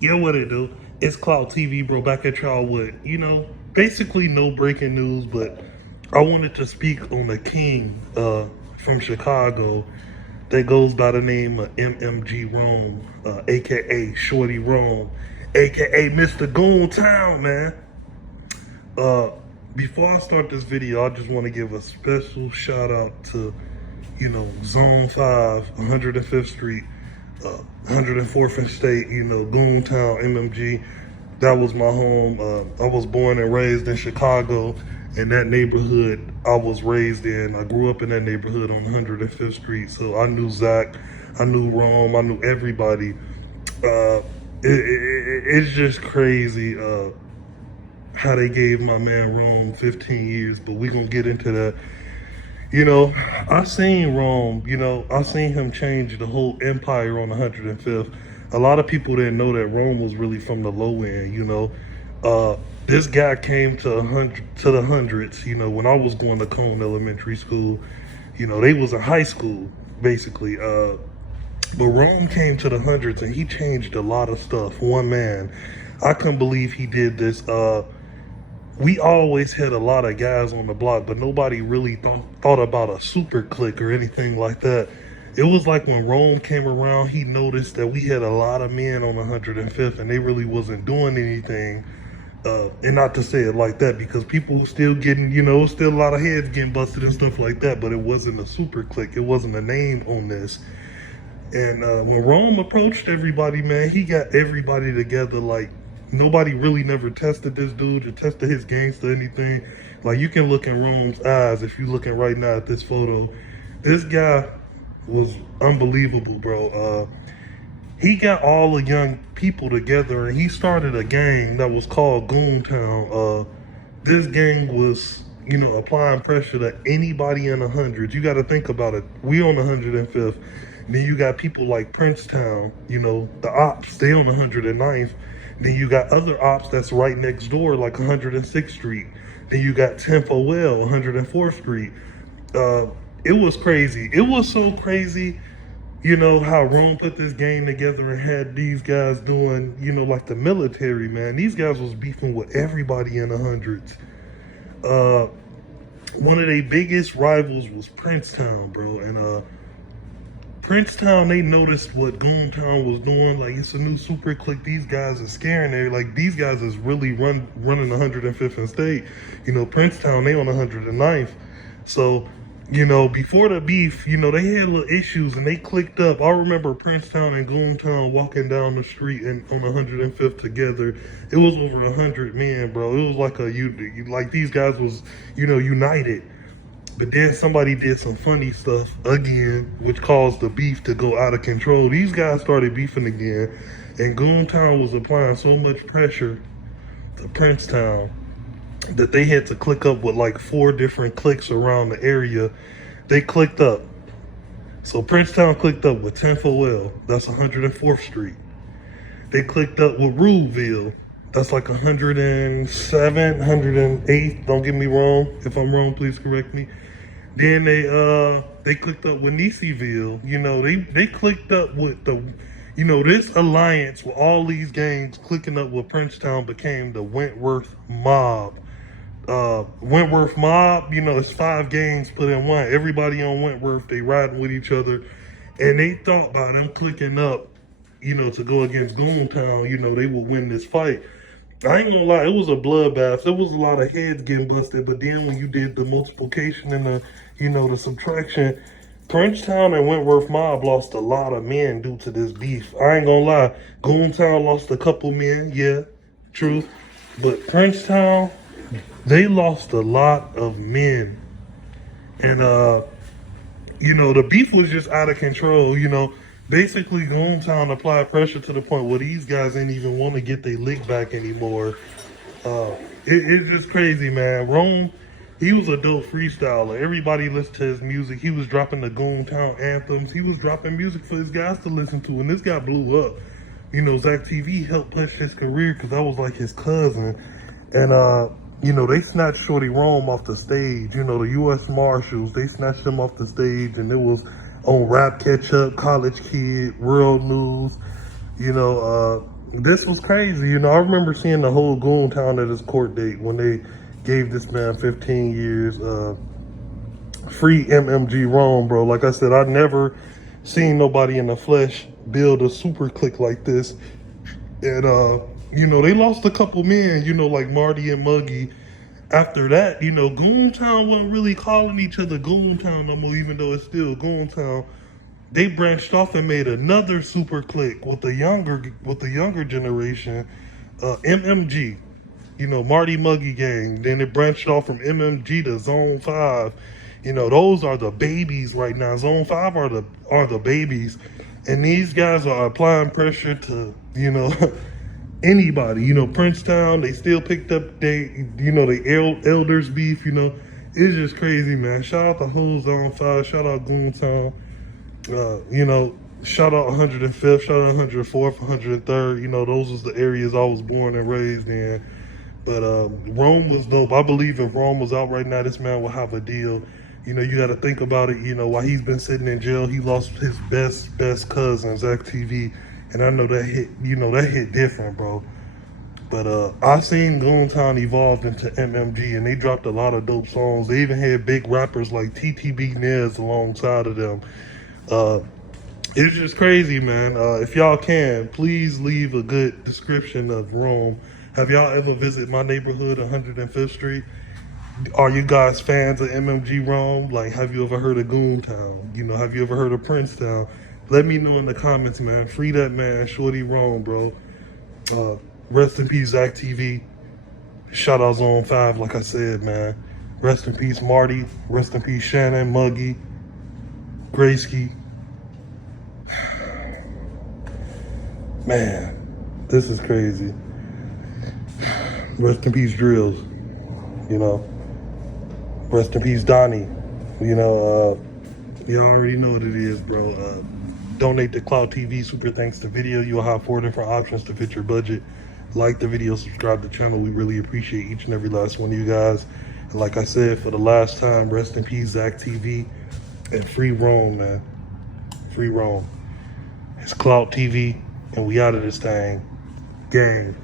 Yeah, what it do? It's Cloud TV, bro. Back at y'all with, basically no breaking news, but I wanted to speak on a king from Chicago that goes by the name of MMG Rome, aka Shorty Rome, aka Mr. Goon Town, man. Uh, Before I start this video, I just want to give a special shout out to, Zone 5, 105th Street, 104th and State, Goon Town, MMG. That was my home. I was born and raised in Chicago, and that neighborhood I was raised in. I grew up in that neighborhood on 105th Street, so I knew Zach, I knew Rome, I knew everybody. It's just crazy how they gave my man Rome 15 years, but we gonna get into that. I seen Rome, I seen him change the whole empire on 105th. A lot of people didn't know that Rome was really from the low end. This guy came to the hundreds, when I was going to Cone Elementary School. They was in high school, basically. But Rome came to the hundreds and he changed a lot of stuff. One man. I couldn't believe he did this. We always had a lot of guys on the block, but nobody really thought about a super clique or anything like that. It was like when Rome came around, he noticed that we had a lot of men on 105th and they really wasn't doing anything. And not to say it like that, because people were still getting, still a lot of heads getting busted and stuff like that, but it wasn't a super clique. It wasn't a name on this. And when Rome approached everybody, man, he got everybody together. Like, nobody really never tested this dude or tested his gangster anything. Like, you can look in Rome's eyes if you're looking right now at this photo. This guy was unbelievable, bro. He got all the young people together and he started a gang that was called Goon Town. This gang was, applying pressure to anybody in the hundreds. You got to think about it. We on the 105th. Then you got people like Princetown, the ops, they on 109th. Then you got other ops that's right next door, like 106th Street. Then you got 10th OL, 104th Street. It was crazy. It was so crazy, how Rome put this game together and had these guys doing, like the military, man. These guys was beefing with everybody in the hundreds. One of their biggest rivals was Princetown, bro. And Princetown, they noticed what Goon Town was doing. Like, it's a new super clique. These guys are scaring there. Like, these guys is really running 105th and State. Princetown, they on 109th. So, before the beef, they had little issues and they clicked up. I remember Princetown and Goon Town walking down the street and on 105th together. It was over 100 men, bro. It was like these guys was, united. But then somebody did some funny stuff again, which caused the beef to go out of control. These guys started beefing again, and Goon Town was applying so much pressure to Princetown that they had to click up with like 4 different cliques around the area. They clicked up. So Princetown clicked up with 10th OL, that's 104th Street. They clicked up with Ruleville, that's like 107, 108th, don't get me wrong. If I'm wrong, please correct me. Then they clicked up with Niseville. They clicked up with this alliance with all these gangs clicking up with Princetown became the Wentworth Mob. Wentworth Mob, it's 5 gangs put in one. Everybody on Wentworth, they riding with each other. And they thought by them clicking up, to go against Goon Town, they would win this fight. I ain't gonna lie, it was a bloodbath. There was a lot of heads getting busted, but then when you did the multiplication and the subtraction, Princetown and Wentworth Mob lost a lot of men due to this beef. I ain't gonna lie, Goon Town lost a couple men, yeah, true. But Princetown, they lost a lot of men. And, the beef was just out of control, Basically, Goon Town applied pressure to the point where these guys didn't even want to get their lick back anymore. It's just crazy, man. Rome, he was a dope freestyler. Everybody listened to his music. He was dropping the Goon Town anthems. He was dropping music for his guys to listen to, and this guy blew up. Zach TV helped push his career because that was like his cousin. And, they snatched Shorty Rome off the stage. The U.S. Marshals, they snatched him off the stage, and it was on Rap Catch Up, College Kid, World News. this was crazy. You know, I remember seeing the whole Goon Town at his court date when they gave this man 15 years. Free MMG Rome, bro. Like I said, I never seen nobody in the flesh build a super clique like this. And you know, they lost a couple men, you know, like Marty and Muggy. After that, you know, Goon Town wasn't really calling each other Goon Town no more, even though it's still Goon Town. They branched off and made another super clique with the younger generation, MMG. You know, Marty Muggy gang. Then it branched off from MMG to Zone 5. You know, those are the babies right now. Zone 5 are the babies. And these guys are applying pressure to, you know, anybody. You know, Princetown, they still picked up the elders beef, you know. It's just crazy, man. Shout out the whole Zone 5, shout out Goon Town. You know, shout out 105th, shout out 104th, 103rd. You know, those was the areas I was born and raised in. But Rome was dope. I believe if Rome was out right now, this man would have a deal. You know, you got to think about it. You know, while he's been sitting in jail, he lost his best cousin, Zach TV. And I know that hit, you know, that hit different, bro. But I seen Goon Town evolve into MMG, and they dropped a lot of dope songs. They even had big rappers like TTB Nez alongside of them. It's just crazy, man. If y'all can, please leave a good description of Rome. Have y'all ever visited my neighborhood, 105th Street? Are you guys fans of MMG Rome? Like, have you ever heard of Goon Town? You know, have you ever heard of Princetown? Let me know in the comments, man. Free that man, Shorty Rome, bro. Rest in peace, Zach TV. Shout out Zone 5, like I said, man. Rest in peace, Marty. Rest in peace, Shannon, Muggy, Graysky. Man, this is crazy. Rest in peace, Drills. You know. Rest in peace, Donnie. You know, you already know what it is, bro. Donate to Cloud TV. Super thanks to video. You'll have 4 different options to fit your budget. Like the video, subscribe to the channel. We really appreciate each and every last one of you guys. And like I said, for the last time, rest in peace, Zach TV. And free Rome, man. Free Rome. It's Cloud TV, and we out of this thing. Gang.